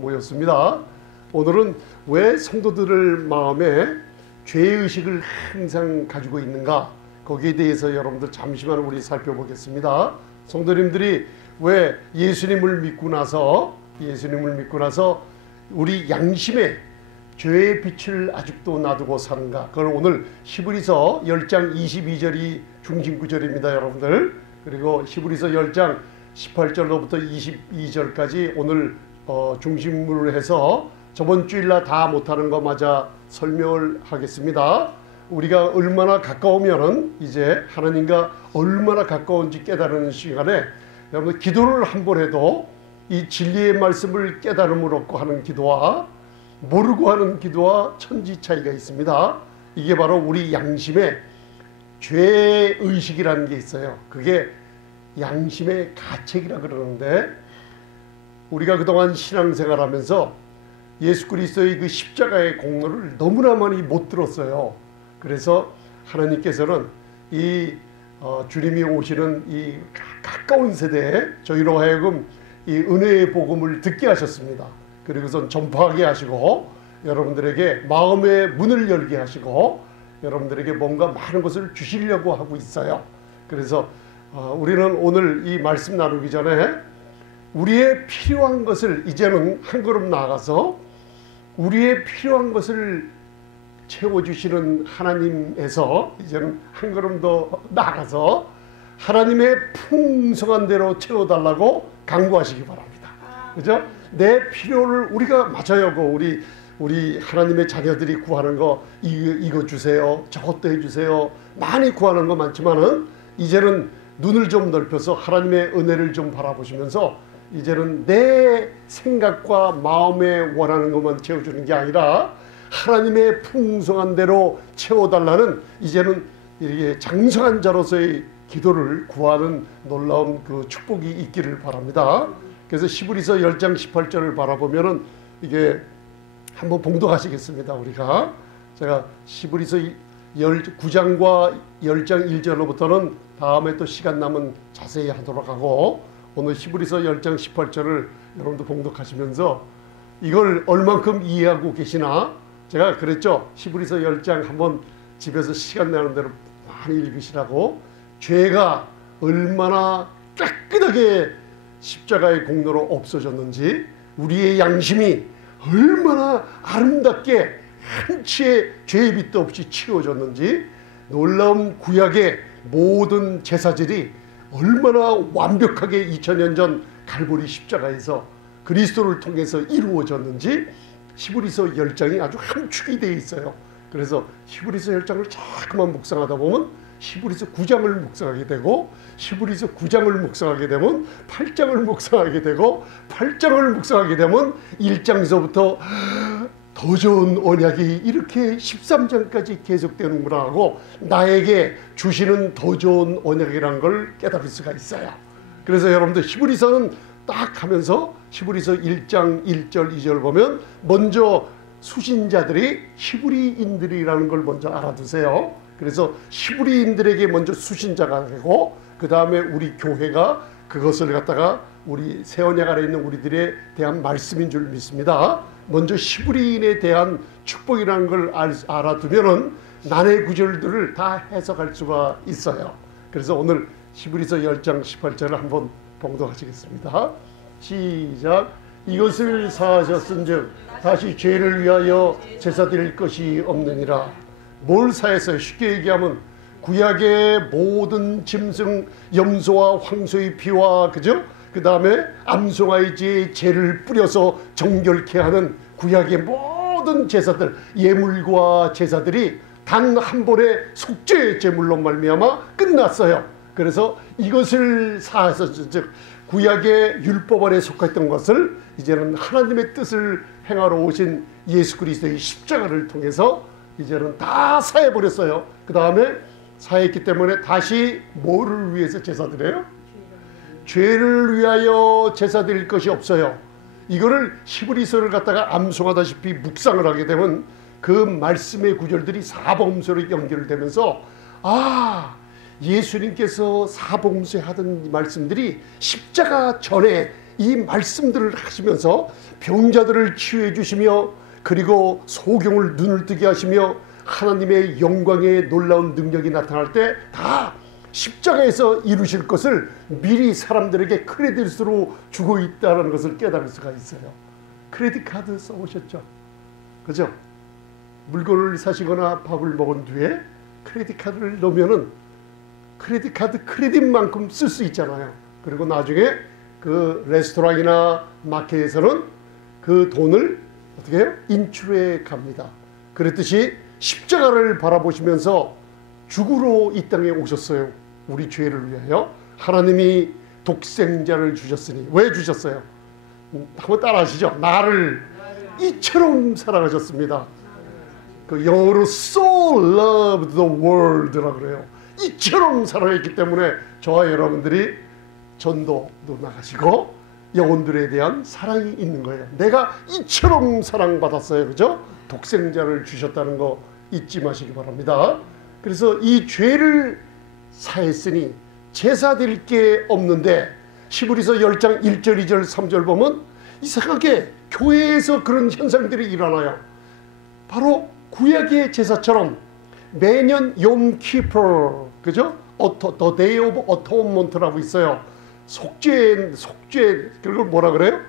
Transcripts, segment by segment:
모였습니다. 오늘은 왜 성도들의 마음에 죄의식을 항상 가지고 있는가, 거기에 대해서 여러분들 잠시만 우리 살펴보겠습니다. 성도님들이 왜 예수님을 믿고 나서 우리 양심에 죄의 빛을 아직도 놔두고 사는가, 그걸 오늘 히브리서 10장 22절이 중심구절입니다, 여러분들. 그리고 히브리서 10장 18절로부터 22절까지 오늘 중심으로 해서 저번 주일날 다 못하는 거 마저 설명을 하겠습니다. 우리가 얼마나 가까우면은 이제 하나님과 얼마나 가까운지 깨달은 시간에 여러분 기도를 한 번 해도 이 진리의 말씀을 깨달음을 얻고 하는 기도와 모르고 하는 기도와 천지 차이가 있습니다. 이게 바로 우리 양심에 죄의식이라는 게 있어요. 그게 양심의 가책이라 그러는데, 우리가 그동안 신앙생활하면서 예수 그리스도의 그 십자가의 공로를 너무나 많이 못 들었어요. 그래서 하나님께서는 이 주님이 오시는 이 가까운 세대에 저희로 하여금 이 은혜의 복음을 듣게 하셨습니다. 그리고선 전파하게 하시고 여러분들에게 마음의 문을 열게 하시고 여러분들에게 뭔가 많은 것을 주시려고 하고 있어요. 그래서 우리는 오늘 이 말씀 나누기 전에 우리의 필요한 것을 이제는 한 걸음 나아가서 우리의 필요한 것을 채워주시는 하나님에서 이제는 한 걸음 더 나아가서 하나님의 풍성한 대로 채워달라고 간구하시기 바랍니다. 그죠? 내 필요를 우리가 맞아요. 우리 하나님의 자녀들이 구하는 거 이거 주세요, 저것도 해주세요, 많이 구하는 거 많지만은 이제는 눈을 좀 넓혀서 하나님의 은혜를 좀 바라보시면서 이제는 내 생각과 마음에 원하는 것만 채워주는 게 아니라 하나님의 풍성한 대로 채워달라는, 이제는 이렇게 장성한 자로서의 기도를 구하는 놀라운 그 축복이 있기를 바랍니다. 그래서 히브리서 10장 18절을 바라보면은 이게 한번 봉독하시겠습니다. 우리가 제가 히브리서 9장과 10장 1절로부터는 다음에 또 시간 남은 자세히 하도록 하고, 오늘 히브리서 10장 18절을 여러분도 봉독하시면서 이걸 얼만큼 이해하고 계시나, 제가 그랬죠. 히브리서 10장 한번 집에서 시간 나는 대로 많이 읽으시라고. 죄가 얼마나 깨끗하게 십자가의 공로로 없어졌는지, 우리의 양심이 얼마나 아름답게 한치의 죄의 빛도 없이 치워졌는지, 놀라운 구약의 모든 제사들이 얼마나 완벽하게 2000년 전 갈보리 십자가에서 그리스도를 통해서 이루어졌는지 히브리서 10장이 아주 함축이 되어 있어요. 그래서 히브리서 10장을 자꾸만 묵상하다 보면 히브리서 9장을 묵상하게 되고, 히브리서 9장을 묵상하게 되면 8장을 묵상하게 되고, 8장을 묵상하게 되면 1장에서부터 더 좋은 언약이 이렇게 13장까지 계속되는구나 하고 나에게 주시는 더 좋은 언약이라는 걸 깨달을 수가 있어요. 그래서 여러분들 히브리서는 딱 하면서 히브리서 1장 1절 2절 보면 먼저 수신자들이 히브리인들이라는 걸 먼저 알아두세요. 그래서 히브리인들에게 먼저 수신자가 되고, 그 다음에 우리 교회가 그것을 갖다가 우리 새 언약 아래 있는 우리들에 대한 말씀인 줄 믿습니다. 먼저 히브리인에 대한 축복이라는 걸 알아두면은 난해 구절들을 다 해석할 수가 있어요. 그래서 오늘 히브리서 10장 18절을 한번 봉독하시겠습니다. 시작. 이것을 사하셨은즉 다시 죄를 위하여 제사 드릴 것이 없느니라. 뭘 사했어요? 쉽게 얘기하면 구약의 모든 짐승, 염소와 황소의 피와, 그죠? 그 다음에 암송아의 죄를 뿌려서 정결케 하는 구약의 모든 제사들, 예물과 제사들이 단 한 번의 속죄의 제물로 말미암아 끝났어요. 그래서 이것을 사해서, 즉 구약의 율법 아래 속했던 것을 이제는 하나님의 뜻을 행하러 오신 예수 그리스도의 십자가를 통해서 이제는 다 사해버렸어요. 그 다음에 사했기 때문에 다시 뭐를 위해서 제사드려요? 죄를 위하여 제사드릴 것이 없어요. 이거를 히브리서를 갖다가 암송하다시피 묵상을 하게 되면 그 말씀의 구절들이 사복음서로 연결되면서 예수님께서 사복음서에 하던 말씀들이 십자가 전에 이 말씀들을 하시면서 병자들을 치유해 주시며 그리고 소경을 눈을 뜨게 하시며 하나님의 영광의 놀라운 능력이 나타날 때 다 십자가에서 이루실 것을 미리 사람들에게 크레딧으로 주고 있다는 것을 깨달을 수가 있어요. 크레딧 카드 써보셨죠? 그죠? 물건을 사시거나 밥을 먹은 뒤에 크레딧 카드를 넣으면은 크레딧 카드 크레딧만큼 쓸 수 있잖아요. 그리고 나중에 그 레스토랑이나 마켓에서는 그 돈을 어떻게 해요? 인출해 갑니다. 그랬듯이 십자가를 바라보시면서 죽으러 이 땅에 오셨어요. 우리 죄를 위하여. 하나님이 독생자를 주셨으니. 왜 주셨어요? 한번 따라 하시죠. 나를 이처럼 사랑하셨습니다. 그 영어로 so loved the world라고 그래요. 이처럼 사랑했기 때문에 저와 여러분들이 전도도 나가시고 영혼들에 대한 사랑이 있는 거예요. 내가 이처럼 사랑받았어요. 그죠? 독생자를 주셨다는 거 잊지 마시기 바랍니다. 그래서 이 죄를 사했으니 제사 드릴 게 없는데 히브리서 10장 1절 2절 3절 보면 이상하게 교회에서 그런 현상들이 일어나요. 바로 구약의 제사처럼 매년 욤키퍼, 그죠? The Day of Atonement라고 있어요. 속죄 그걸 뭐라 그래요?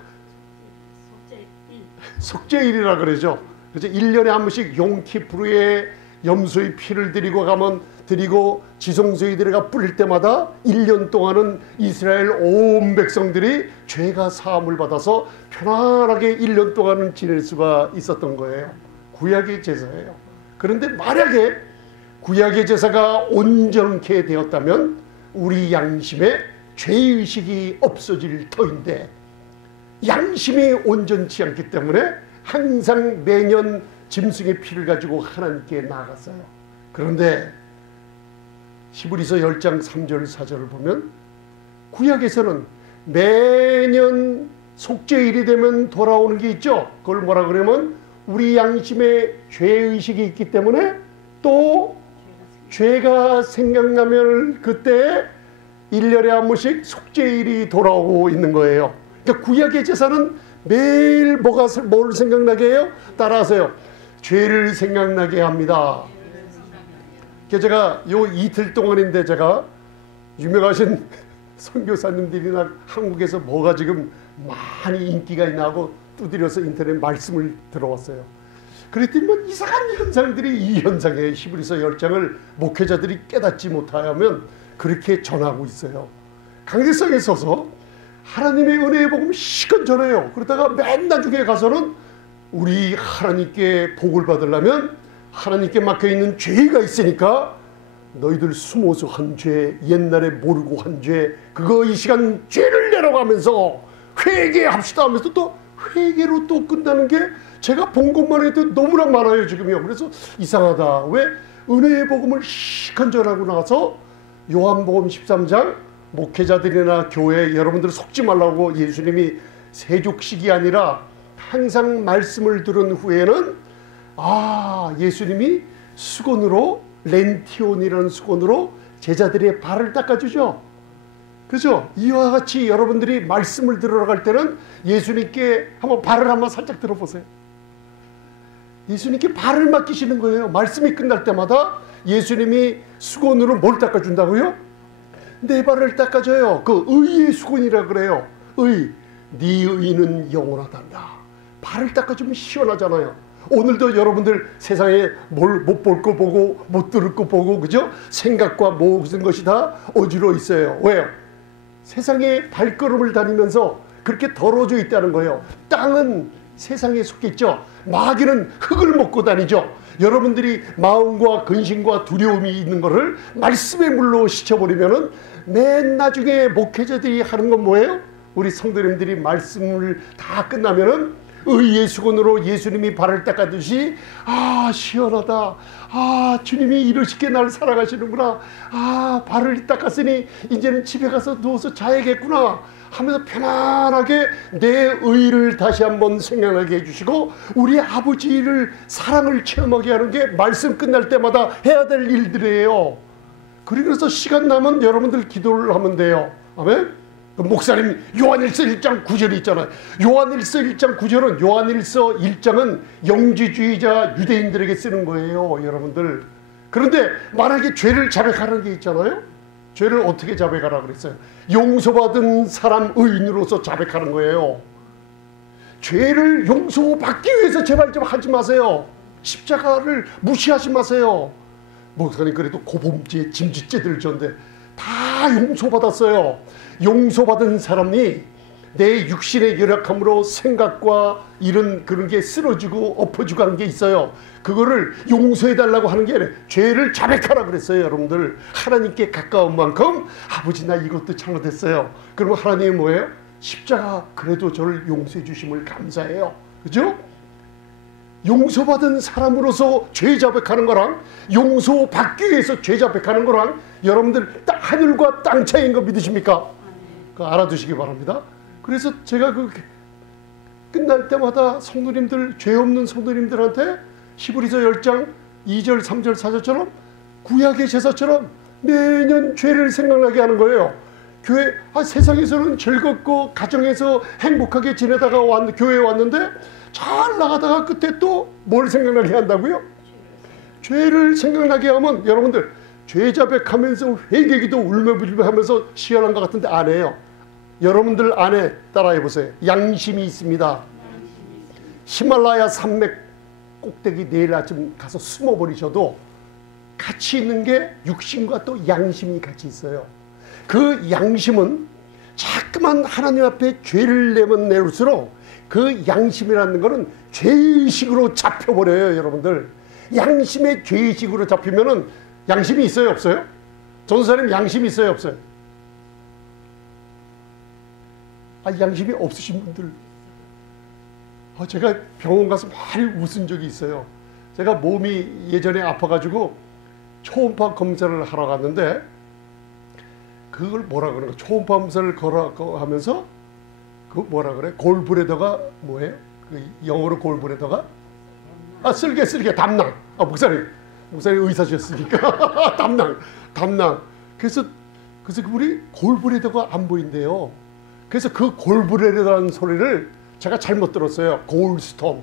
속죄일이라 그러죠. 그래서 1년에 한 번씩 욤키프르에 염소의 피를 드리고 지성소에 들어가 뿌릴 때마다 1년 동안은 이스라엘 온 백성들이 죄가 사함을 받아서 편안하게 1년 동안은 지낼 수가 있었던 거예요. 구약의 제사예요. 그런데 만약에 구약의 제사가 온전케 되었다면 우리 양심에 죄의식이 없어질 터인데 양심이 온전치 않기 때문에 항상 매년 짐승의 피를 가지고 하나님께 나아갔어요. 그런데 히브리서 10장 3절 4절을 보면 구약에서는 매년 속죄일이 되면 돌아오는 게 있죠. 그걸 뭐라 그러면 우리 양심에 죄의식이 있기 때문에 또 죄가 생각나면 그때 1년에 한 번씩 속죄일이 돌아오고 있는 거예요. 그러니까 구약의 제사는 매일 뭘 생각나게 해요? 따라하세요. 죄를 생각나게 합니다. 제가 요 이틀 동안인데 제가 유명하신 선교사님들이나 한국에서 뭐가 지금 많이 인기가 있나 하고 두드려서 인터넷 말씀을 들어왔어요. 그랬더니 이상한 현상들이 이 현상에 히브리서 10장을 목회자들이 깨닫지 못하면 그렇게 전하고 있어요. 강대상에 서서 하나님의 은혜의 복음 시간 전해요. 그러다가 맨 나중에 가서는 우리 하나님께 복을 받으려면 하나님께 막혀있는 죄가 있으니까 너희들 숨어서 한 죄, 옛날에 모르고 한 죄, 그거 이 시간 죄를 내려가면서 회개합시다 하면서 또 회개로 또 끝나는 게 제가 본 것만 해도 너무나 많아요 지금요. 그래서 이상하다. 왜 은혜의 복음을 시간 전하고 나서 요한복음 13장 목회자들이나 교회 여러분들 속지 말라고 예수님이 세족식이 아니라 항상 말씀을 들은 후에는 예수님이 수건으로 렌티온이라는 수건으로 제자들의 발을 닦아주죠. 그죠? 이와 같이 여러분들이 말씀을 들으러 갈 때는 예수님께 발을 한번 살짝 들어보세요. 예수님께 발을 맡기시는 거예요. 말씀이 끝날 때마다 예수님이 수건으로 뭘 닦아준다고요? 내 발을 닦아줘요. 그 의의 수건이라 그래요. 네 의는 영원하단다. 발을 닦아주면 시원하잖아요. 오늘도 여러분들 세상에 못 볼 거 보고 못 들을 거 보고 그죠? 생각과 모든 것이 다 어지러워 있어요. 왜요? 세상에 발걸음을 다니면서 그렇게 더러워져 있다는 거예요. 땅은 세상에 속해 있죠. 마귀는 흙을 먹고 다니죠. 여러분들이 마음과 근심과 두려움이 있는 것을 말씀의 물로 씻어버리면은 맨 나중에 목회자들이 하는 건 뭐예요? 우리 성도님들이 말씀을 다 끝나면은 의의 수건으로 예수님이 발을 닦아듯이 시원하다. 주님이 이러시게 날 살아가시는구나. 발을 닦았으니 이제는 집에 가서 누워서 자야겠구나 하면서 편안하게 내 의를 다시 한번 생각나게 해주시고 우리 아버지를 사랑을 체험하게 하는 게 말씀 끝날 때마다 해야 될 일들이에요. 그래서 시간 나면 여러분들 기도를 하면 돼요. 아멘. 목사님 요한일서 1장 9절이 있잖아요. 요한일서 1장 9절은 요한일서 1장은 영지주의자 유대인들에게 쓰는 거예요, 여러분들. 그런데 만약에 죄를 자백하는 게 있잖아요. 죄를 어떻게 자백하라 그랬어요? 용서받은 사람 의인으로서 자백하는 거예요. 죄를 용서받기 위해서 제발 좀 하지 마세요. 십자가를 무시하지 마세요. 목사님 그래도 고범죄, 짐짓죄들 전데 다 용서받았어요. 용서받은 사람이 내 육신의 열악함으로 생각과 이런 그런 게 쓰러지고 엎어지고 하는 게 있어요. 그거를 용서해달라고 하는 게 아니라 죄를 자백하라 그랬어요. 여러분들 하나님께 가까운 만큼 아버지 나 이것도 잘못했어요. 그러면 하나님이 뭐예요? 십자가 그래도 저를 용서해 주심을 감사해요. 그죠? 용서받은 사람으로서 죄 자백하는 거랑 용서받기 위해서 죄 자백하는 거랑 여러분들 하늘과 땅 차이인 거 믿으십니까? 그거 알아두시기 바랍니다. 그래서 제가 그 끝날 때마다 성도님들, 죄 없는 성도님들한테 히브리서 10장 2절 3절 4절처럼 구약의 제사처럼 매년 죄를 생각나게 하는 거예요. 교회 세상에서는 즐겁고 가정에서 행복하게 지내다가 교회에 왔는데 잘 나가다가 그때 또 뭘 생각나게 한다고요? 죄를 생각나게 하면 여러분들 죄 자백하면서 회개기도 울며불며 하면서 시원한 것 같은데 안 해요. 여러분들 안에 따라해 보세요. 양심이 있습니다. 히말라야 산맥 꼭대기 내일 아침 가서 숨어버리셔도 같이 있는 게 육신과 또 양심이 같이 있어요. 그 양심은 자꾸만 하나님 앞에 죄를 내면 내올수록 그 양심이라는 거는 죄의식으로 잡혀버려요. 여러분들 양심의 죄의식으로 잡히면은 양심이 있어요 없어요? 전사님 양심이 있어요 없어요? 양심이 없으신 분들 제가 병원 가서 많이 웃은 적이 있어요. 제가 몸이 예전에 아파가지고 초음파 검사를 하러 갔는데 그걸 뭐라 그러는 거야? 초음파 검사를 하면서 그 뭐라 그래? 골브레더가 뭐예요? 그 영어로 골브레더가 쓸개 담낭. 목사님 의사셨으니까 담낭. 그래서 우리 골브레더가 안 보인대요. 그래서 그 골브레더라는 소리를 제가 잘못 들었어요. 골스톤.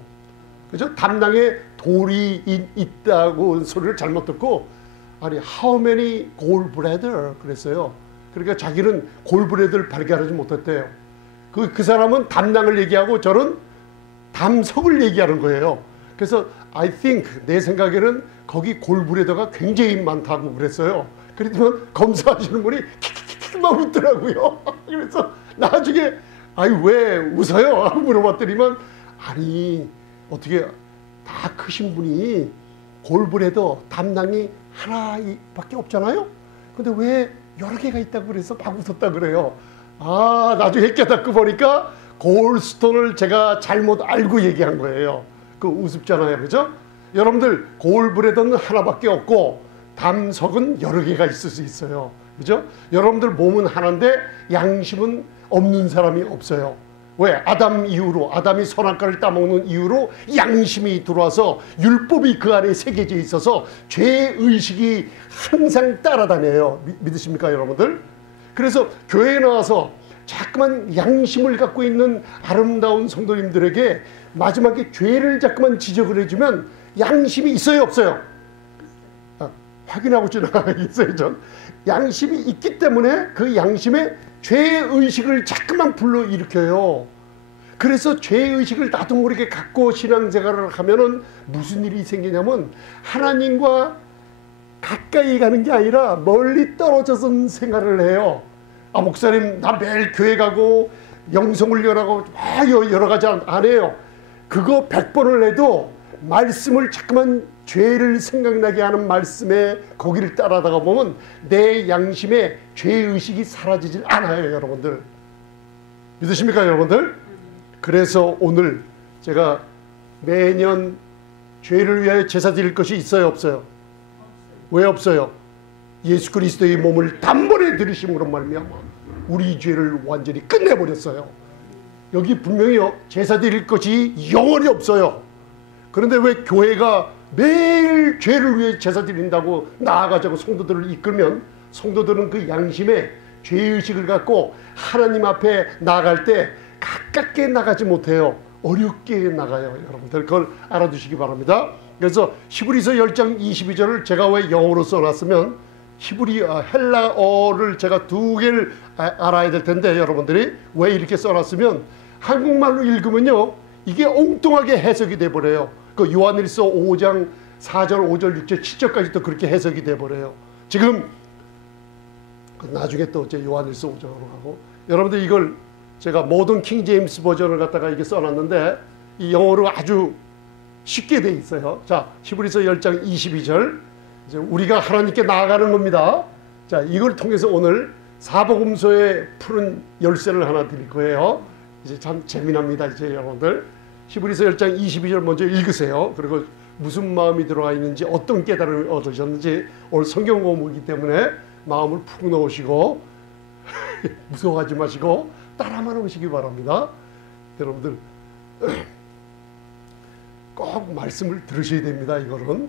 그죠? 담낭에 돌이 있다고 소리를 잘못 듣고 아니 how many gallbladder 그랬어요. 그러니까 자기는 골브레더를 발견하지 못했대요. 그 사람은 담낭을 얘기하고 저는 담석을 얘기하는 거예요. 그래서 I think 내 생각에는 거기 골브레더가 굉장히 많다고 그랬어요. 그랬더니 검사하시는 분이 킥킥킥 웃더라고요. 그래서 나중에 왜 웃어요? 하고 물어봤더니만 아니 어떻게 다 크신 분이 골브레더 담낭이 하나밖에 없잖아요. 근데 왜 여러 개가 있다고 그래서 막 웃었다 그래요. 나중에 깨닫고 보니까 골스톤을 제가 잘못 알고 얘기한 거예요. 그 우습잖아요. 그죠? 여러분들 골브레더는 하나밖에 없고 담석은 여러 개가 있을 수 있어요. 그죠? 여러분들 몸은 하나인데 양심은 없는 사람이 없어요. 왜? 아담 이후로 아담이 선악과를 따먹는 이후로 양심이 들어와서 율법이 그 안에 새겨져 있어서 죄의식이 항상 따라다녀요. 믿으십니까 여러분들? 그래서 교회에 나와서 자꾸만 양심을 갖고 있는 아름다운 성도님들에게 마지막에 죄를 자꾸만 지적을 해주면 양심이 있어요 없어요? 확인하고 지나가겠어요 전. 양심이 있기 때문에 그 양심에 죄의식을 자꾸만 불러일으켜요. 그래서 죄의식을 나도 모르게 갖고 신앙생활을 하면은 무슨 일이 생기냐면 하나님과 가까이 가는 게 아니라 멀리 떨어져서 생활을 해요. 목사님 나 매일 교회 가고 영성훈련하고 여러 가지 안 해요. 그거 100번을 해도 말씀을 자꾸만 죄를 생각나게 하는 말씀에 거기를 따라다가 보면 내 양심에 죄의식이 사라지질 않아요. 여러분들 믿으십니까 여러분들? 그래서 오늘 제가 매년 죄를 위하여 제사 드릴 것이 있어요 없어요? 왜 없어요? 예수 그리스도의 몸을 단번에 들이심으로 말미암아 우리 죄를 완전히 끝내버렸어요. 여기 분명히요 제사 드릴 것이 영원히 없어요. 그런데 왜 교회가 매일 죄를 위해 제사 드린다고 나아가자고 성도들을 이끌면 성도들은 그 양심에 죄의식을 갖고 하나님 앞에 나갈 때 가깝게 나가지 못해요. 어렵게 나가요. 여러분들 그걸 알아두시기 바랍니다. 그래서 히브리서 10장 22절을 제가 왜 영어로 써놨으면 헬라어를 제가 두 개를 알아야 될 텐데 여러분들이 왜 이렇게 써놨으면 한국말로 읽으면요 이게 엉뚱하게 해석이 돼버려요. 그 요한일서 5장 4절 5절 6절 7절까지도 그렇게 해석이 돼버려요. 지금 나중에 또 이제 요한일서 5장으로 가고 여러분들 이걸 제가 모던 킹 제임스 버전을 갖다가 이게 써놨는데 이 영어로 아주 쉽게 돼 있어요. 자, 히브리서 10장 22절 이제 우리가 하나님께 나아가는 겁니다. 자, 이걸 통해서 오늘 사복음서에 푸른 열쇠를 하나 드릴 거예요. 이제 참 재미납니다. 이제 여러분들 히브리서 10장 22절 먼저 읽으세요. 그리고 무슨 마음이 들어가 있는지 어떤 깨달음을 얻으셨는지 오늘 성경 공부이기 때문에 마음을 푹 넣으시고 무서워하지 마시고 따라만 오시기 바랍니다. 여러분들 꼭 말씀을 들으셔야 됩니다. 이거는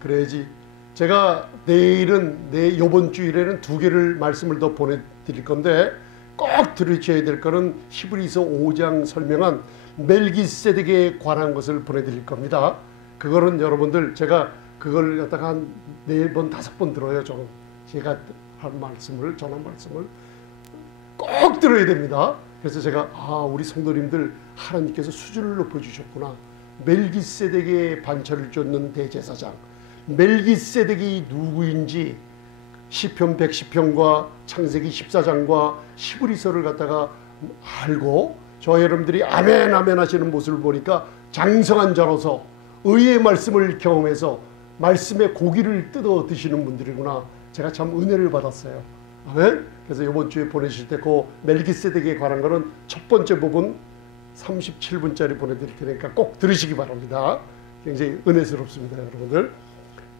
그래야지 제가 이번 주일에는 두 개를 말씀을 더 보내드릴 건데 꼭 들으셔야 될 거는 히브리서 5장 설명한 멜기세덱에 관한 것을 보내드릴 겁니다. 그거는 여러분들 제가 그걸 갖다가 한 4번 5번 들어요. 제가 전한 말씀을 꼭 들어야 됩니다. 그래서 제가 우리 성도님들 하나님께서 수준을 높여주셨구나. 멜기세덱의 반차를 쫓는 대제사장 멜기세덱이 누구인지 시편 110편과 창세기 14장과 히브리서를 갖다가 알고 저 여러분들이 아멘 아멘 하시는 모습을 보니까 장성한 자로서 의의 말씀을 경험해서 말씀의 고기를 뜯어 드시는 분들이구나. 제가 참 은혜를 받았어요. 아멘. 그래서 이번 주에 보내실 때 그 멜기세덱에 관한 거는 첫 번째 부분 37분짜리 보내드릴 테니까 꼭 들으시기 바랍니다. 굉장히 은혜스럽습니다. 여러분들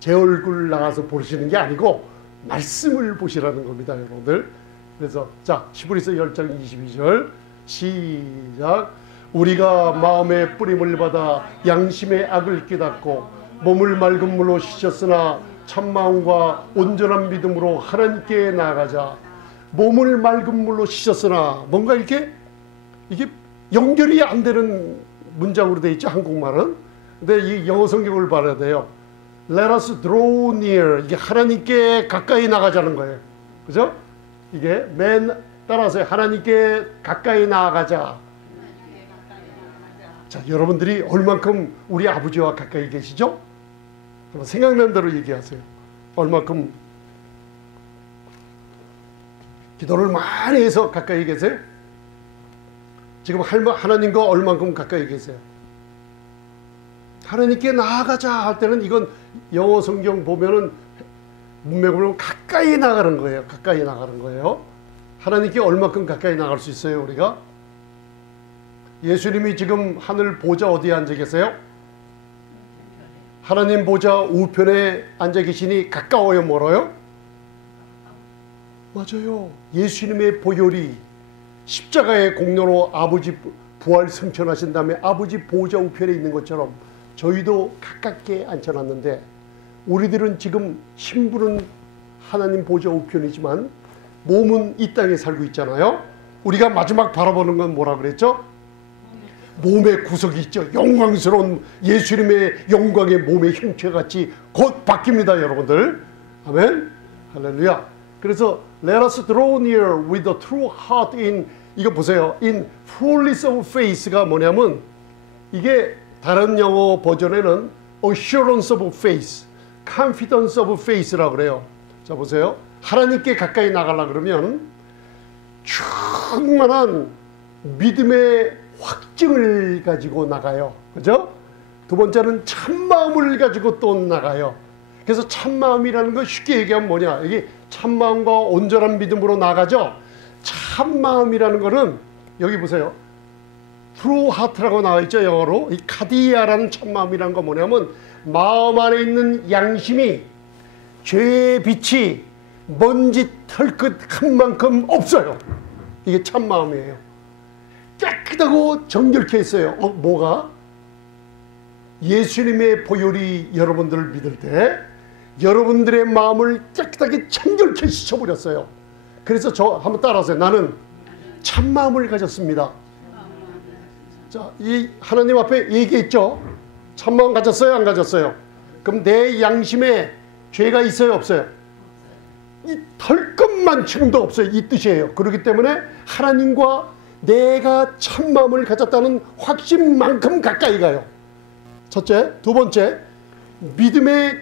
제 얼굴 나가서 보시는 게 아니고 말씀을 보시라는 겁니다. 여러분들 그래서 자 히브리서 10장 22절 시작. 우리가 마음의 뿌림을 받아 양심의 악을 깨닫고 몸을 맑은 물로 씻었으나 참마음과 온전한 믿음으로 하나님께 나아가자. 몸을 맑은 물로 씻었으나 뭔가 이게 연결이 안 되는 문장으로 되어 있죠. 한국말은. 근데 이 영어 성경을 봐야 돼요. Let us draw near. 이게 하나님께 가까이 나가자는 거예요. 그죠? 이게 맨 따라서 하나님께 가까이 나아가자. 자, 여러분들이 얼만큼 우리 아버지와 가까이 계시죠? 생각난 대로 얘기하세요. 얼만큼 기도를 많이 해서 가까이 계세요? 지금 하나님과 얼만큼 가까이 계세요? 하나님께 나아가자 할 때는 이건 영어 성경 보면은 문맥으로 가까이 나가는 거예요. 가까이 나가는 거예요. 하나님께 얼만큼 가까이 나갈 수 있어요, 우리가? 예수님이 지금 하늘 보좌 어디에 앉아 계세요? 하나님 보좌 우편에 앉아 계시니 가까워요, 멀어요? 맞아요. 예수님의 보혈이 십자가의 공로로 아버지 부활 승천하신 다음에 아버지 보좌 우편에 있는 것처럼 저희도 가깝게 앉혀놨는데 우리들은 지금 신부는 하나님 보좌 우편이지만 몸은 이 땅에 살고 있잖아요. 우리가 마지막 바라보는 건 뭐라 그랬죠? 몸의 구석이 있죠. 영광스러운 예수님의 영광의 몸의 형체같이 곧 바뀝니다, 여러분들. 아멘. 할렐루야. 그래서 Let us draw near with a true heart in, 이거 보세요. In fullness of faith가 뭐냐면 이게 다른 영어 버전에는 assurance of faith, confidence of faith라고 그래요. 자, 보세요. 하나님께 가까이 나가려고 그러면 충만한 믿음의 확증을 가지고 나가요. 그죠? 두 번째는 참마음을 가지고 또 나가요. 그래서 참마음이라는 거 쉽게 얘기하면 뭐냐? 이게 참마음과 온전한 믿음으로 나가죠. 참마음이라는 거는 여기 보세요. true heart라고 나와 있죠, 영어로. 이 카디아라는 참마음이라는 건 뭐냐면 마음 안에 있는 양심이 죄의 빛이 먼지 털끝 한 만큼 없어요. 이게 참마음이에요. 깨끗하고 정결케 있어요. 뭐가? 예수님의 보혈이 여러분들을 믿을 때 여러분들의 마음을 깨끗하게 정결케 씻어버렸어요. 그래서 저 한번 따라하세요. 나는 참마음을 가졌습니다. 자, 이 하나님 앞에 얘기했죠. 참마음 가졌어요, 안 가졌어요? 그럼 내 양심에 죄가 있어요, 없어요? 이 털끝만큼도 없어요. 이 뜻이에요. 그렇기 때문에 하나님과 내가 참마음을 가졌다는 확신만큼 가까이 가요. 첫째. 두 번째, 믿음의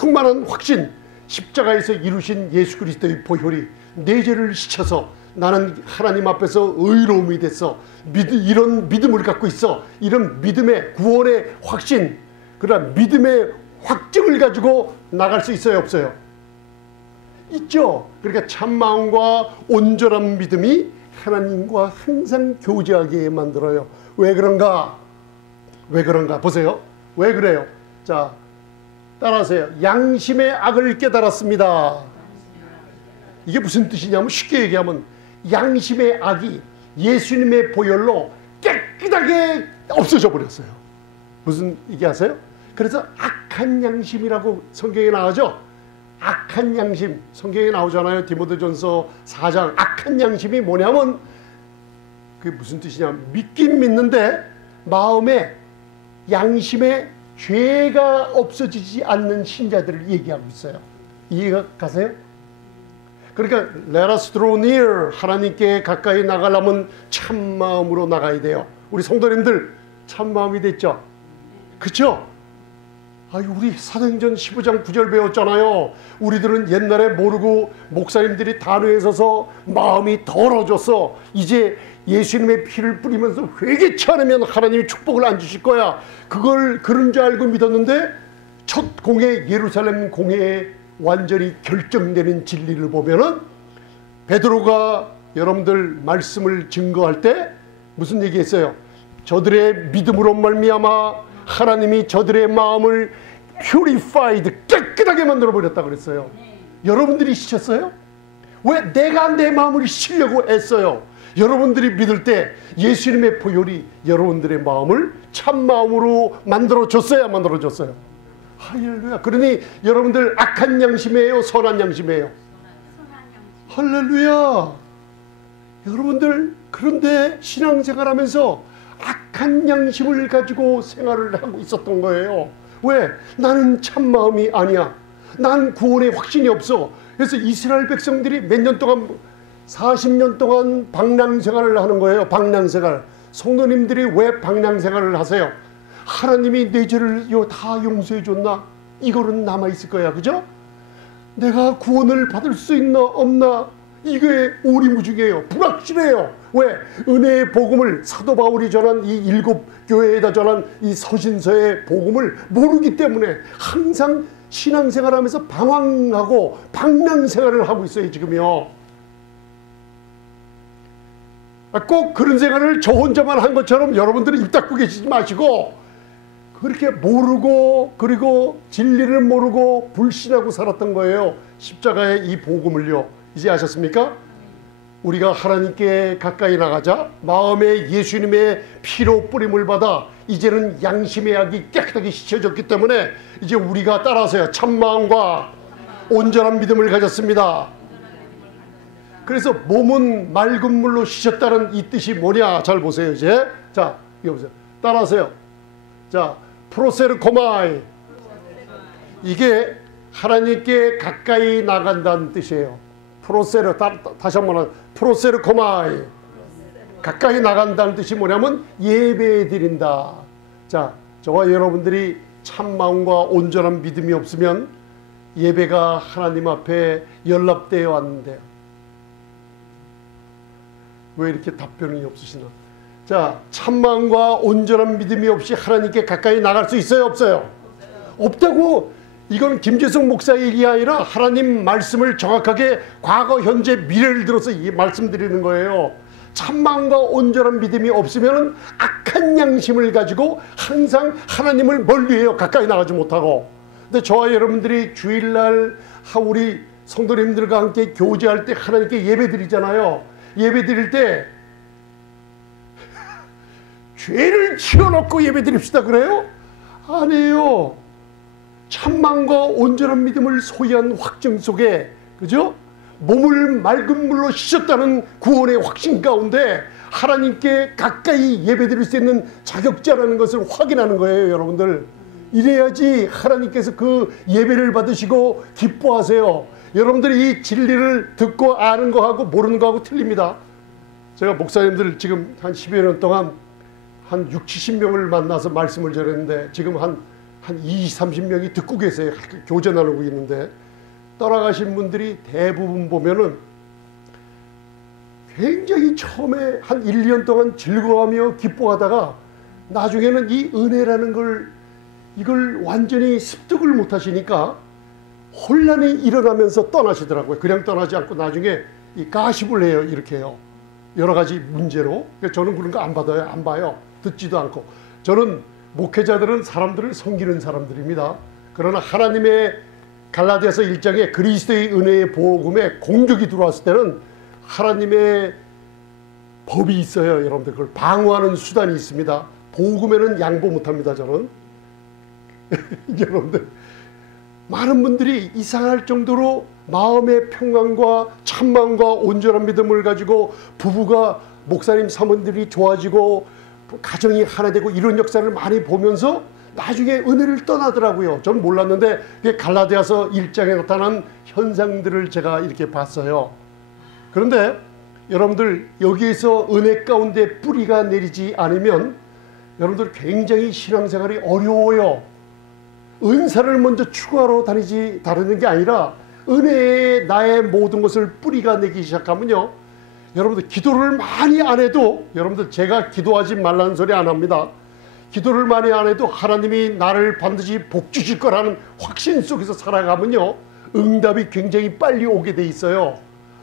충만한 확신, 십자가에서 이루신 예수 그리스도의 보혈이 내 죄를 씻어서 나는 하나님 앞에서 의로움이 됐어. 이런 믿음을 갖고 있어. 이런 믿음의 구원의 확신, 그러나 믿음의 확증을 가지고 나갈 수 있어요, 없어요? 있죠. 그러니까 참마음과 온전한 믿음이 하나님과 항상 교제하게 만들어요. 왜 그런가? 왜 그런가? 보세요. 왜 그래요? 자, 따라하세요. 양심의 악을 깨달았습니다. 이게 무슨 뜻이냐면, 쉽게 얘기하면 양심의 악이 예수님의 보혈로 깨끗하게 없어져 버렸어요. 무슨 얘기하세요? 그래서 악한 양심이라고 성경에 나오죠. 악한 양심, 성경에 나오잖아요. 디모데전서 4장. 악한 양심이 뭐냐면 그게 무슨 뜻이냐면, 믿긴 믿는데 마음에 양심에 죄가 없어지지 않는 신자들을 얘기하고 있어요. 이해가 가세요? 그러니까 let us draw near, 하나님께 가까이 나가려면 참마음으로 나가야 돼요. 우리 성도님들 참마음이 됐죠? 그렇죠? 우리 사도행전 15장 9절 배웠잖아요. 우리들은 옛날에 모르고 목사님들이 단회에 서서 마음이 더러워져서 이제 예수님의 피를 뿌리면서 회개치 않으면 하나님이 축복을 안 주실 거야. 그걸 그런 줄 알고 믿었는데 첫 공회, 예루살렘 공회에 완전히 결정되는 진리를 보면은 베드로가 여러분들 말씀을 증거할 때 무슨 얘기했어요? 저들의 믿음으로 말미암아 하나님이 저들의 마음을 purified, 깨끗하게 만들어 버렸다 그랬어요. 여러분들이 씻었어요? 왜 내가 내 마음을 씻으려고 애써요? 여러분들이 믿을 때 예수님의 보혈이 여러분들의 마음을 참마음으로 만들어줬어요, 안 만들어줬어요? 할렐루야. 그러니 여러분들 악한 양심이에요, 선한 양심이에요? 할렐루야. 여러분들 그런데 신앙생활하면서 악한 양심을 가지고 생활을 하고 있었던 거예요. 왜? 나는 참마음이 아니야. 난 구원의 확신이 없어. 그래서 이스라엘 백성들이 몇 년 동안, 40년 동안 방랑생활을 하는 거예요. 방랑생활. 성도님들이 왜 방랑생활을 하세요? 하나님이 내 죄를 다 용서해 줬나? 이거는 남아있을 거야. 그죠? 내가 구원을 받을 수 있나 없나? 이게 오리무중이에요. 불확실해요. 왜? 은혜의 복음을, 사도 바울이 전한 이 7교회에다 전한 이 서신서의 복음을 모르기 때문에 항상 신앙생활하면서 방황하고 방랑생활을 하고 있어요, 지금요. 꼭 그런 생활을 저 혼자만 한 것처럼 여러분들은 입 닫고 계시지 마시고, 그렇게 모르고, 그리고 진리를 모르고 불신하고 살았던 거예요. 십자가의 이 복음을요. 이제 아셨습니까? 우리가 하나님께 가까이 나가자 마음에 예수님의 피로 뿌림을 받아 이제는 양심의 악이 깨끗하게 씻어졌기 때문에 이제 우리가 따라서요, 참마음과 온전한 믿음을 가졌습니다. 그래서 몸은 맑은 물로 씻었다는 이 뜻이 뭐냐? 잘 보세요. 이제 자, 이거 보세요. 따라하세요. 자, 프로세르코마이, 이게 하나님께 가까이 나간다는 뜻이에요. 프로세르, 다시 한번, 프로세르코마이, 가까이 나간다는 뜻이 뭐냐면 예배 드린다. 자, 저와 여러분들이 참마음과 온전한 믿음이 없으면 예배가 하나님 앞에 연락되어 왔는데요. 왜 이렇게 답변이 없으시나? 자, 참마음과 온전한 믿음이 없이 하나님께 가까이 나갈 수 있어요, 없어요? 없다고. 이건 김재성 목사 얘기 아니라 하나님 말씀을 정확하게 과거, 현재, 미래를 들어서 이 말씀드리는 거예요. 참마음과 온전한 믿음이 없으면 악한 양심을 가지고 항상 하나님을 멀리해요. 가까이 나가지 못하고. 근데 저와 여러분들이 주일날 우리 성도님들과 함께 교제할 때 하나님께 예배 드리잖아요. 예배 드릴 때 죄를 치워놓고 예배 드립시다 그래요? 아니에요. 참마음과 온전한 믿음을 소유한 확증 속에, 그죠? 몸을 맑은 물로 씻었다는 구원의 확신 가운데 하나님께 가까이 예배드릴 수 있는 자격자라는 것을 확인하는 거예요, 여러분들. 이래야지 하나님께서 그 예배를 받으시고 기뻐하세요. 여러분들이 이 진리를 듣고 아는 거하고 모르는 거하고 틀립니다. 제가 목사님들 지금 한 10여 년 동안 한 60, 70명을 만나서 말씀을 전했는데 지금 한 20, 30명이 듣고 계세요. 교제 나누고 있는데 떠나가신 분들이 대부분 보면은 굉장히 처음에 한 1, 2년 동안 즐거워하며 기뻐하다가 나중에는 이 은혜라는 이걸 완전히 습득을 못 하시니까 혼란이 일어나면서 떠나시더라고요. 그냥 떠나지 않고 나중에 이 가십을 해요. 이렇게 해요. 여러 가지 문제로. 저는 그런 거 안 받아요. 안 봐요. 듣지도 않고. 저는 목회자들은 사람들을 섬기는 사람들입니다. 그러나 하나님의 갈라디아서 1장에 그리스도의 은혜의 복음에 공격이 들어왔을 때는 하나님의 법이 있어요. 여러분들 그걸 방어하는 수단이 있습니다. 복음에는 양보 못합니다. 저는. 여러분들 많은 분들이 이상할 정도로 마음의 평강과 참마음과 온전한 믿음을 가지고 부부가 목사님 사모님들이 좋아지고 가정이 하나 되고 이런 역사를 많이 보면서 나중에 은혜를 떠나더라고요. 전 몰랐는데 갈라디아서 1장에 나타난 현상들을 제가 이렇게 봤어요. 그런데 여러분들 여기에서 은혜 가운데 뿌리가 내리지 않으면 여러분들 굉장히 신앙생활이 어려워요. 은사를 먼저 추구하러 다니는 게 아니라 은혜에 나의 모든 것을 뿌리가 내기 시작하면요, 여러분들 기도를 많이 안 해도, 여러분들 제가 기도하지 말라는 소리 안 합니다. 기도를 많이 안 해도 하나님이 나를 반드시 복 주실 거라는 확신 속에서 살아가면요, 응답이 굉장히 빨리 오게 돼 있어요.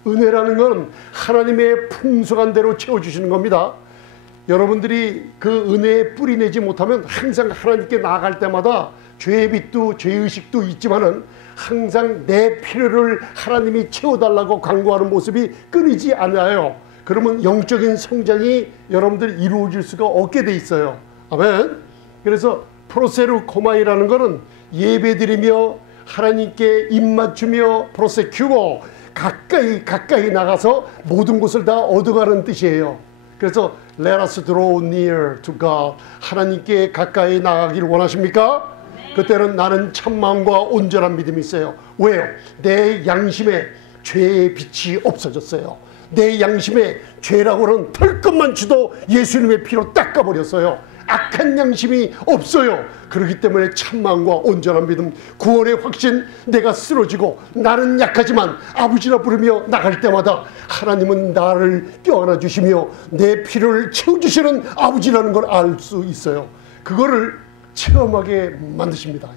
은혜라는 건 하나님의 풍성한 대로 채워주시는 겁니다. 여러분들이 그 은혜에 뿌리 내지 못하면 항상 하나님께 나아갈 때마다 죄의 빚도 죄의식도 있지만은 항상 내 필요를 하나님이 채워달라고 간구하는 모습이 끊이지 않아요. 그러면 영적인 성장이 여러분들이 이루어질 수가 없게 돼 있어요. 아멘. 그래서 프로세르코마이라는 것은 예배드리며 하나님께 입맞추며 프로세큐고 가까이 나가서 모든 것을 다 얻어가는 뜻이에요. 그래서 Let us draw near to God. 하나님께 가까이 나가기를 원하십니까? 그때는 나는 참마음과 온전한 믿음이 있어요. 왜요? 내 양심에 죄의 빛이 없어졌어요. 내 양심에 죄라고는 털것만 주도 예수님의 피로 닦아버렸어요. 악한 양심이 없어요. 그렇기 때문에 참마음과 온전한 믿음, 구원의 확신, 내가 쓰러지고 나는 약하지만 아버지라 부르며 나갈 때마다 하나님은 나를 껴안아 주시며 내 필요를 채워주시는 아버지라는 걸 알 수 있어요. 그거를 체험하게 만드십니다.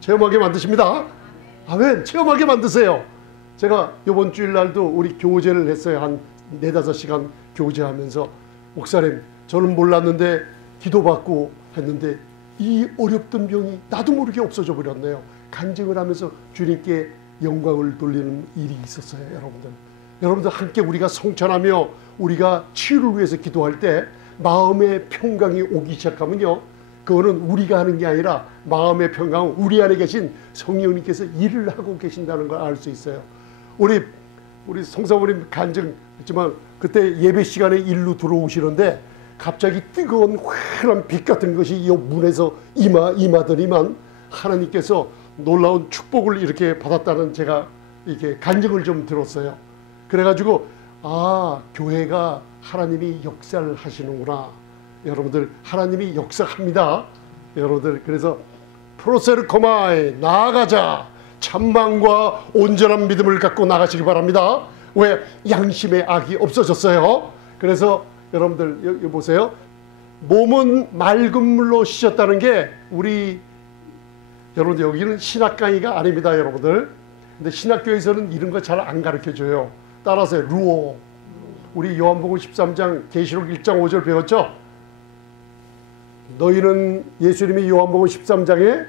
체험하게 만드십니다. 아멘. 체험하게 만드세요. 제가 이번 주일날도 우리 교제를 했어요. 한 4-5시간 교제하면서 목사님, 저는 몰랐는데 기도받고 했는데 이 어렵던 병이 나도 모르게 없어져 버렸네요. 간증을 하면서 주님께 영광을 돌리는 일이 있었어요. 여러분들 함께 우리가 성찬하며 우리가 치유를 위해서 기도할 때 마음의 평강이 오기 시작하면요, 그거는 우리가 하는 게 아니라 마음의 평강은 우리 안에 계신 성령님께서 일을 하고 계신다는 걸 알 수 있어요. 우리 성사모님 간증했지만 그때 예배 시간에 일로 들어오시는데 갑자기 뜨거운 환한 빛 같은 것이 이 문에서 임하더니만 하나님께서 놀라운 축복을 이렇게 받았다는 제가 이렇게 간증을 좀 들었어요. 그래가지고 교회가 하나님이 역사를 하시는구나. 여러분들 하나님이 역사합니다. 여러분들 그래서 프로세르코마에 나아가자. 참망과 온전한 믿음을 갖고 나가시기 바랍니다. 왜? 양심의 악이 없어졌어요. 그래서 여러분들 여기 보세요. 몸은 맑은 물로 씻었다는 게 여러분들 여기는 신학 강의가 아닙니다. 여러분들. 근데 신학교에서는 이런 거 잘 안 가르쳐줘요. 따라서 루어. 우리 요한복음 13장 계시록 1장 5절 배웠죠? 너희는 예수님이 요한복음 13장에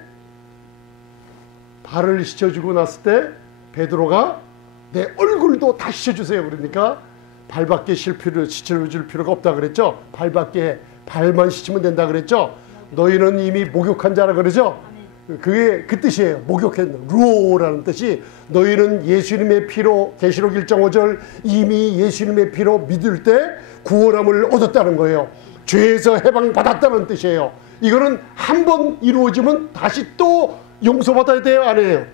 발을 씻어주고 났을 때 베드로가 내 얼굴도 다 씻어주세요. 그러니까 발밖에 씻어줄 필요가 없다 그랬죠. 발만 씻으면 된다 그랬죠. 너희는 이미 목욕한 자라 그러죠. 그게 그 뜻이에요. 목욕했는 루오라는 뜻이 너희는 예수님의 피로 계시록 1장 5절 이미 예수님의 피로 믿을 때 구원함을 얻었다는 거예요. 죄에서 해방받았다는 뜻이에요. 이거는 한 번 이루어지면 다시 또 용서받아야 돼요, 안 해요?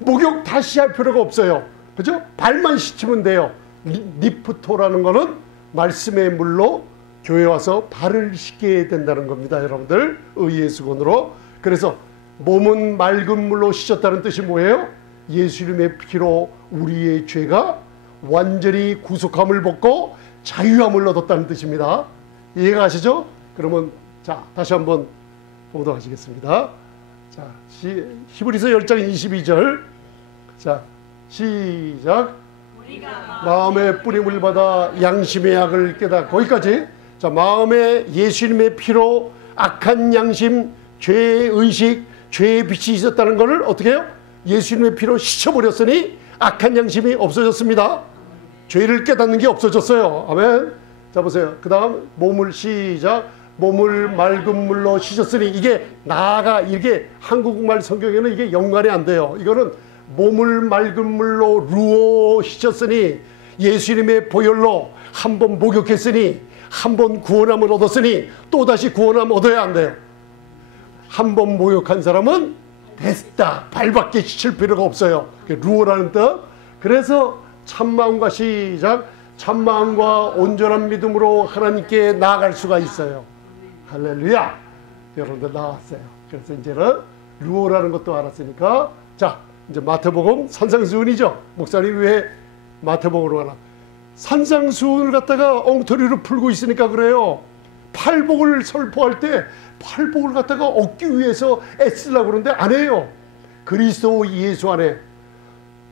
목욕 다시 할 필요가 없어요. 그죠? 발만 씻으면 돼요. 니프토라는 거는 말씀의 물로 교회 와서 발을 씻게 된다는 겁니다, 여러분들. 의의 수건으로. 그래서 몸은 맑은 물로 씻었다는 뜻이 뭐예요? 예수님의 피로 우리의 죄가 완전히 구속함을 받고 자유함을 얻었다는 뜻입니다. 이해가 가시죠? 그러면 자, 다시 한번 보도록 하시겠습니다. 자, 히브리서 10장 22절. 자, 시작. 마음의 뿌림을 받아 양심의 약을 깨닫. 거기까지. 자, 마음에 예수님의 피로 악한 양심, 죄의 의식, 죄의 빛이 있었다는 것을 어떻게 해요? 예수님의 피로 씻어버렸으니 악한 양심이 없어졌습니다. 죄를 깨닫는 게 없어졌어요. 아멘. 자, 보세요. 그 다음 몸을 시작. 몸을 맑은 물로 씻었으니, 이게 나아가, 이게 한국말 성경에는 이게 연관이 안 돼요. 이거는 몸을 맑은 물로 루어 씻었으니, 예수님의 보혈로 한 번 목욕했으니, 한 번 구원함을 얻었으니 또다시 구원함 얻어야 안 돼요. 한 번 목욕한 사람은 됐다. 발밖에 씻을 필요가 없어요. 루어라는 뜻. 그래서 참마음과 시작. 참마음과 온전한 믿음으로 하나님께 나아갈 수가 있어요. 할렐루야. 여러분들 나왔어요. 그래서 이제는 루어라는 것도 알았으니까, 자, 이제 마태복음 산상수훈이죠. 목사님 왜 마태복음으로 가나? 산상수훈을 갖다가 엉터리로 풀고 있으니까 그래요. 팔복을 설포할 때 팔복을 갖다가 얻기 위해서 애쓰려고 그러는데 안 해요. 그리스도 예수 안에,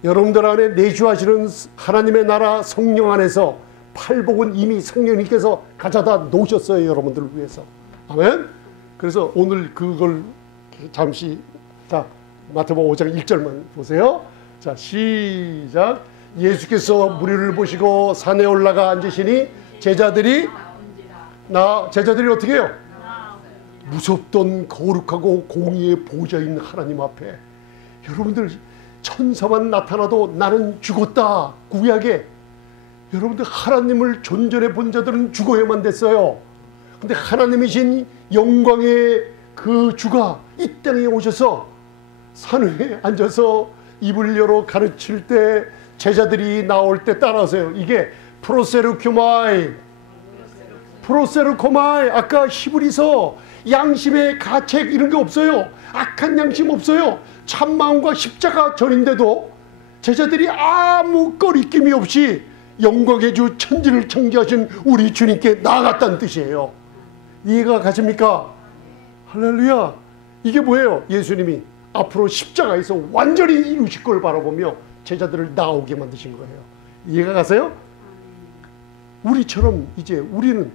여러분들 안에 내주하시는 하나님의 나라 성령 안에서 팔복은 이미 성령님께서 가져다 놓으셨어요. 여러분들을 위해서. 아멘. 그래서 오늘 그걸 잠시, 자, 마태복음 5장 1절만 보세요. 자, 시작. 예수께서 무리를 보시고 산에 올라가 앉으시니 제자들이 어떻게 해요? 무섭던 거룩하고 공의의 보좌인 하나님 앞에, 여러분들 천사만 나타나도 나는 죽었다. 구약에 여러분들 하나님을 존전해 본 자들은 죽어야만 됐어요. 근데 하나님이신 영광의 그 주가 이 땅에 오셔서 산 위에 앉아서 입을 열어 가르칠 때 제자들이 나올 때 따라하세요. 이게 프로세르코마이, 아까 히브리서 양심의 가책 이런 게 없어요. 악한 양심 없어요. 참마음과 십자가 전인데도 제자들이 아무 꺼리낌이 없이 영광의 주 천지를 창조하신 우리 주님께 나아갔다는 뜻이에요. 이해가 가십니까? 할렐루야. 이게 뭐예요? 예수님이 앞으로 십자가에서 완전히 이루실 걸 바라보며 제자들을 나오게 만드신 거예요. 이해가 가세요? 우리처럼 이제 우리는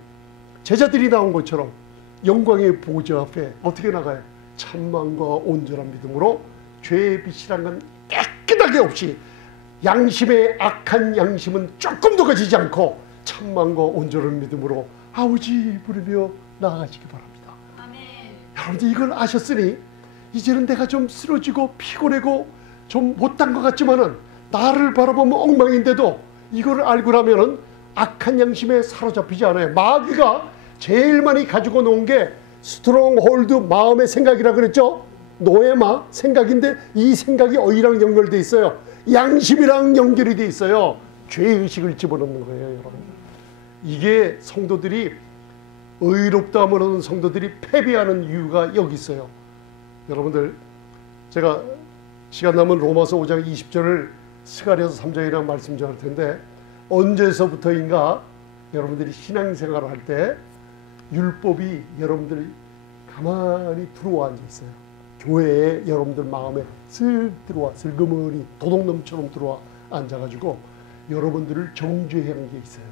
제자들이 나온 것처럼 영광의 보좌 앞에 어떻게 나가요? 참마음과 온전한 믿음으로 죄의 빛이란 건 깨끗하게 없이, 양심의 악한 양심은 조금도 가지지 않고 참마음과 온전한 믿음으로 아버지 부르며 나아가시기 바랍니다. 아멘. 여러분들 이걸 아셨으니 이제는 내가 좀 쓰러지고 피곤하고 좀 못한 것 같지만은 나를 바라보면 엉망인데도 이걸 알고 나면은 악한 양심에 사로잡히지 않아요. 마귀가 제일 많이 가지고 놓은 게 스트롱홀드, 마음의 생각이라 그랬죠. 노예마 생각인데 이 생각이 어디랑 연결돼 있어요? 양심이랑 연결이 돼 있어요. 죄의식을 집어넣는 거예요, 여러분. 이게 성도들이 의롭다함을 얻은 성도들이 패배하는 이유가 여기 있어요. 여러분들, 제가 시간 남은 로마서 5장 20절을 스가랴서 3장이라는 말씀 전할 텐데, 언제서부터인가 여러분들이 신앙생활을 할 때 율법이 여러분들이 가만히 들어와 앉아 있어요. 교회에 여러분들 마음에 쓱 들어와, 슬그머니 도둑놈처럼 들어와 앉아가지고 여러분들을 정죄하는 게 있어요.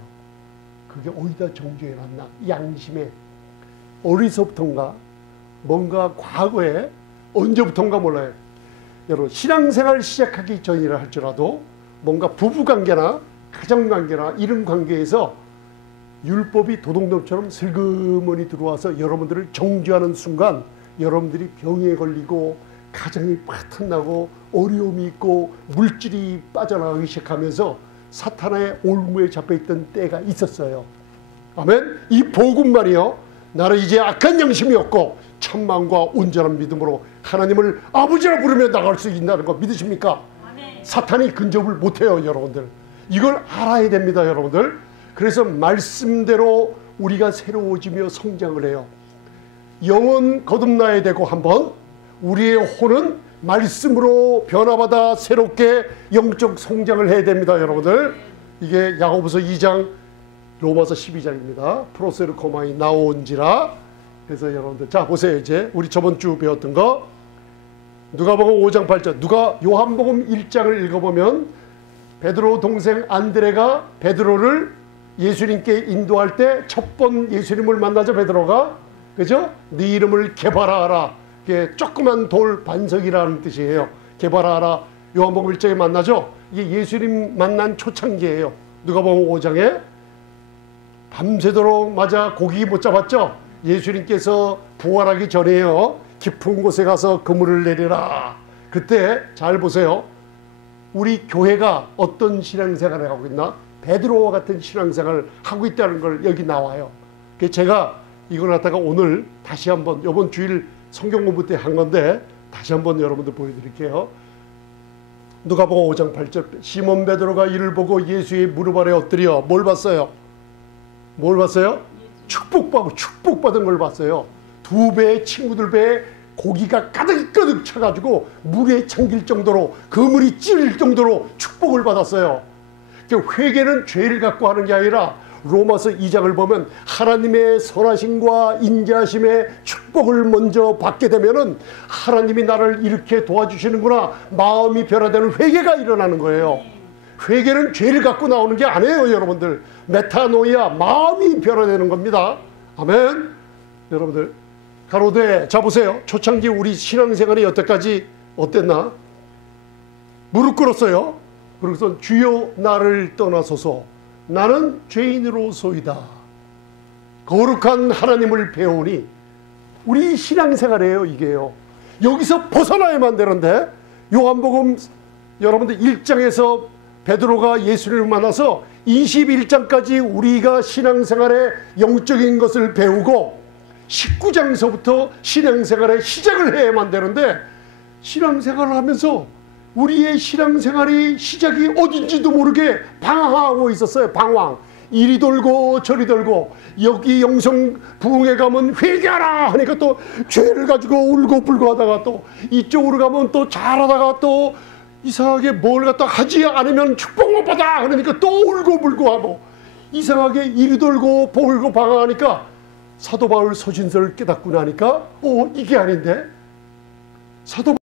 그게 어디다 정죄해놨나? 양심에. 어디서부턴가, 뭔가 과거에 언제부턴가 몰라요. 여러분, 신앙생활 시작하기 전이라 할지라도 뭔가 부부관계나 가정관계나 이런 관계에서 율법이 도둑놈처럼 슬그머니 들어와서 여러분들을 정죄하는 순간 여러분들이 병에 걸리고 가정이 파탄나고 어려움이 있고 물질이 빠져나가기 시작하면서 사탄의 올무에 잡혀있던 때가 있었어요. 아멘. 이 복음만이요, 나는 이제 악한 양심이 없고 천만과 온전한 믿음으로 하나님을 아버지라 부르며 나갈 수 있다는 거 믿으십니까? 아멘. 사탄이 근접을 못해요. 여러분들 이걸 알아야 됩니다. 여러분들, 그래서 말씀대로 우리가 새로워지며 성장을 해요. 영은 거듭나야 되고, 한번 우리의 혼은 말씀으로 변화받아 새롭게 영적 성장을 해야 됩니다. 여러분들, 이게 야고보서 2장 로마서 12장입니다. 프로세르코마이 나온지라. 그래서 여러분들, 자 보세요. 이제 우리 저번 주 배웠던 거 누가복음 5장 8절, 요한복음 1장을 읽어보면 베드로 동생 안드레가 베드로를 예수님께 인도할 때 첫 번 예수님을 만나죠. 베드로가, 그죠? 네 이름을 게바라하라. 이게 조그만 돌 반석이라는 뜻이에요. 게바라하라. 요한복음 1장에 만나죠. 이게 예수님 만난 초창기예요. 누가복음 5장에 밤새도록 맞아 고기 못 잡았죠. 예수님께서 부활하기 전에요, 깊은 곳에 가서 그물을 내리라. 그때 잘 보세요. 우리 교회가 어떤 신앙생활을 하고 있나? 베드로와 같은 신앙생활을 하고 있다는 걸 여기 나와요. 제가 이걸 갖다가 오늘 다시 한번, 이번 주일 성경 공부 때 한 건데 다시 한번 여러분들 보여드릴게요. 누가복음 5장 8절, 시몬 베드로가 이를 보고 예수의 무릎 아래 엎드려 뭘 봤어요? 뭘 봤어요? 축복받은 걸 봤어요. 두 배의 친구들 배에 고기가 가득가득 차가지고 물에 잠길 정도로, 그물이 찔릴 정도로 축복을 받았어요. 회개는 죄를 갖고 하는 게 아니라 로마서 2장을 보면 하나님의 선하심과 인자하심의 축복을 먼저 받게 되면은 하나님이 나를 이렇게 도와주시는구나, 마음이 변화되는 회개가 일어나는 거예요. 회개는 죄를 갖고 나오는 게 아니에요. 여러분들, 메타노이아, 마음이 변화되는 겁니다. 아멘. 여러분들, 가로되, 자 보세요. 초창기 우리 신앙생활이 여태까지 어땠나? 무릎 꿇었어요. 그래서 주여 나를 떠나소서, 나는 죄인으로소이다. 거룩한 하나님을 배우니, 우리 신앙생활이에요. 이게요. 여기서 벗어나야만 되는데, 요한복음 여러분들 1장에서 베드로가 예수님을 만나서 21장까지 우리가 신앙생활의 영적인 것을 배우고 19장서부터 신앙생활의 시작을 해야만 되는데, 신앙생활을 하면서 우리의 신앙생활이 시작이 어딘지도 모르게 방황하고 있었어요. 방황. 이리 돌고 저리 돌고, 여기 영성 부흥에 가면 회개하라 하니까 또 죄를 가지고 울고불고 하다가, 또 이쪽으로 가면 또 잘하다가 또 이상하게 뭘 갖다 하지 않으면 축복 못 받아 그러니까 또 울고불고 하고, 이상하게 이리 돌고 보고 방황하니까 사도 바울 서신서를 깨닫고 나니까 이게 아닌데, 사도